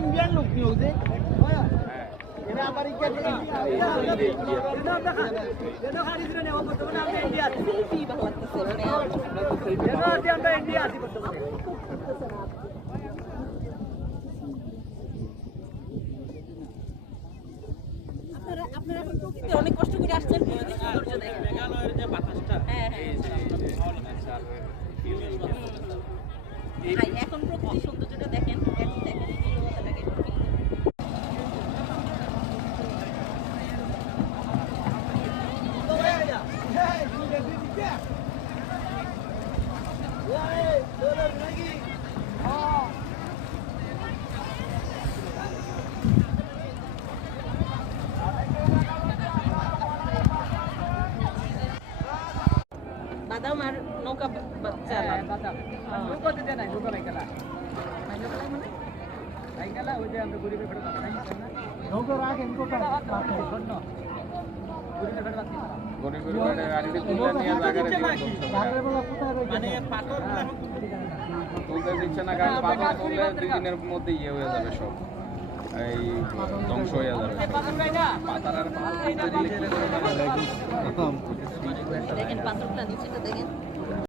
Indian লোক নিয়োগ দে এরা আবার ইন্ডিয়া আপনারা এখন প্রকৃতি অনেক কষ্ট করে আসছেন সৌন্দর্য দেখেন মেঘালয়ের যে বাতাসটা এখন প্রকৃতি সৌন্দর্যটা দেখেন দেখেন নীরবতাটাকে বাদাম আর নৌকা বাদাম নৌকা দিতে নাই নৌকা নাই গেলা মানে নাই গেলা ওই যে আমরা গরিবের ফটো নাই নৌকা রাখেন নৌকা ধন্য গরিবের ফটো গরিবের ফটো গাড়িতে তুলে নিয়ে জায়গায় মানে পাথরগুলো তুলতে দিচ্ছে না কারণ পাথর তুললে 2 দিনের মধ্যে ইয়ে হয়ে যাবে সব এই ধ্বংস হয়ে যাবে পাথর আর দেখেন পাথরগুলো নিচেটা দেখেন